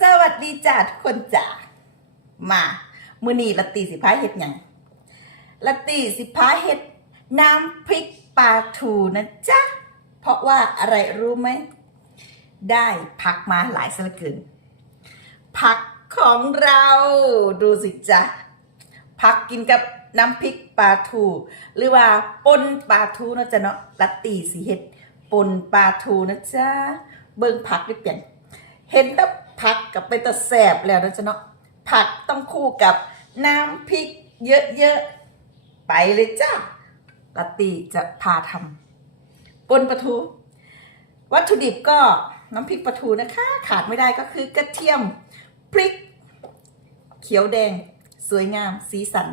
สวัสดีจ้าทุกคนจ้ามามือนีละตีสิพาเห็ดหยังละตีสิพาเห็ดน้ำพริกปลาทูนะจ๊ะเพราะว่าอะไรรู้ไหม ได้พักมาหลายสละเกินผักของเราดูสิจ๊ะผักกินกับน้ำพริกปลาทู หรือว่าปนปลาทูนะจ๊ะเนาะละตีสิเห็ดปนปลาทูนะจ๊ะเบิ่งผักได้เปลี่ยน เห็นแต่ ผักกับไปแตะแสบแล้วนะจ๊ะเนาะผักต้องคู่กับน้ำพริกเยอะๆ ไปเลยจ้าลาตีจะพาทำปนปลาทู วัตถุดิบก็น้ำพริกปลาทูนะคะ ขาดไม่ได้ก็คือกระเทียมพริก เขียวแดง สวยงาม สีสัน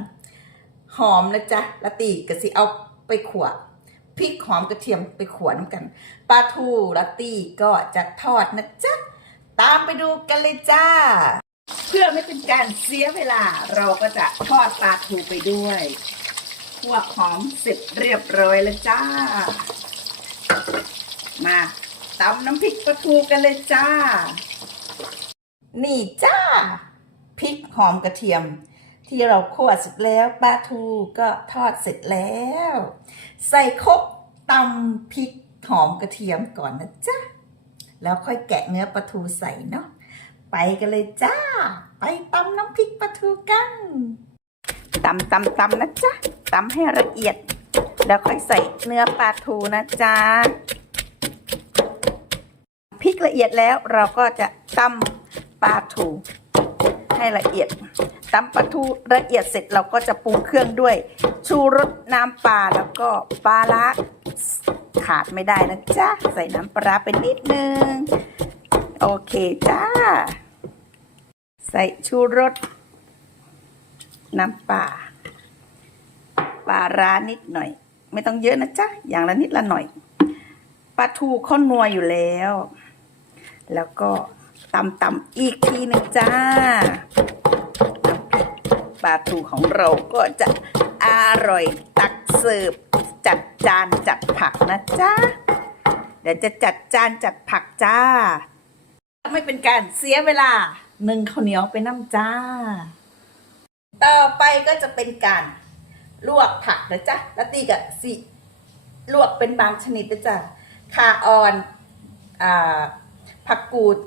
หอมนะจ๊ะละตีกะสิเอาไปขวพริกหอมกระเทียมไปขวน้ำกันปลาทูละตีก็จะทอดนะจ๊ะ ตามไปดูกันเลยจ้า เพื่อไม่เป็นการเสียเวลาเราก็จะทอดปลาทูไปด้วยคั่วหอมเสร็จเรียบร้อยแล้วจ้า มาตำน้ำพริกปลาทูกันเลยจ้า นี่จ้าพริกหอมกระเทียม ที่เราคั่วเสร็จแล้วปลาทูก็ทอดเสร็จแล้ว ใส่ครกตำพริกหอมกระเทียมก่อนนะจ๊ะ แล้วค่อยแกะเนื้อปลาทูใส่เนาะไปกันเลยจ้า ไปตำน้ำพริกปลาทูกันตำตำตำนะจ๊ะตำให้ละเอียด แล้วค่อยใส่เนื้อปลาทูนะจ๊ะพริกละเอียดแล้วเราก็จะตำปลาทูให้ละเอียดตำปลาทูละเอียดเสร็จเราก็จะปรุงเครื่องด้วย ชูรสน้ำปลาแล้วก็ปลาละ ขาดไม่ได้นะจ๊ะ ใส่น้ำปลาไปนิดนึง โอเคจ้า ใส่ชูรส น้ำปลาปลาร้านิดหน่อย ไม่ต้องเยอะนะจ๊ะ อย่างละนิดละหน่อยปลาทูข้นนัวอยู่แล้ว แล้วก็ตำตำอีกทีหนึ่งจ้าปลาทูของเราก็จะอร่อยตักเสิร์ฟ จัดจานจัดผักนะจ๊ะ เดี๋ยวจะจัดจานจัดผักจ้า ไม่เป็นการเสียเวลาหนึ่งข้าวเหนียวไปน้ำจ้า ต่อไปก็จะเป็นการลวกผักนะจ๊ะแล้วตีกับสิลวกเป็นบางชนิดนะจ๊ะข่าออนอ่าผักกูด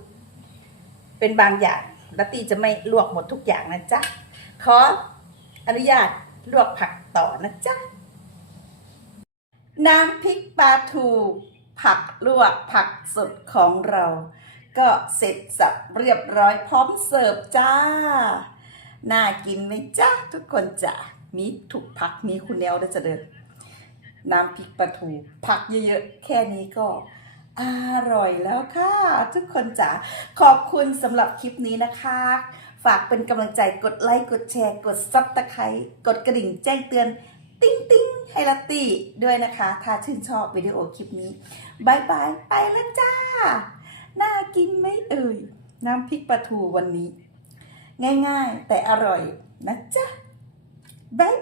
เป็นบางอย่างแล้วตีจะไม่ลวกหมดทุกอย่างนะจ๊ะ ขออนุญาตลวกผักต่อนะจ๊ะ น้ำพริกปลาทู ผักลวกผักสดของเรา ก็เสร็จสับเรียบร้อยพร้อมเสิร์ฟจ้า น่ากินไหมจ้าทุกคนจ้ะมีถูกผักมีคุณแนวด้จะเดินน้ำพริกปลาทู ผักเยอะๆ แค่นี้ก็อร่อยแล้วค่ะ ทุกคนจ๋าขอบคุณสำหรับคลิปนี้นะคะ ฝากเป็นกำลังใจกดไลค์ กดแชร์ กดซับตะไคร้กดกระดิ่งแจ้งเตือน ติ้งติ้ง ลัตตี้ด้วยนะคะ ถ้าชื่นชอบวิดีโอคลิปนี้บายบายไปแล้วจ้า น่ากินไหมเอ่ย น้ำพริกปลาทูวันนี้ ง่ายๆ แต่อร่อยนะจ๊ะบาย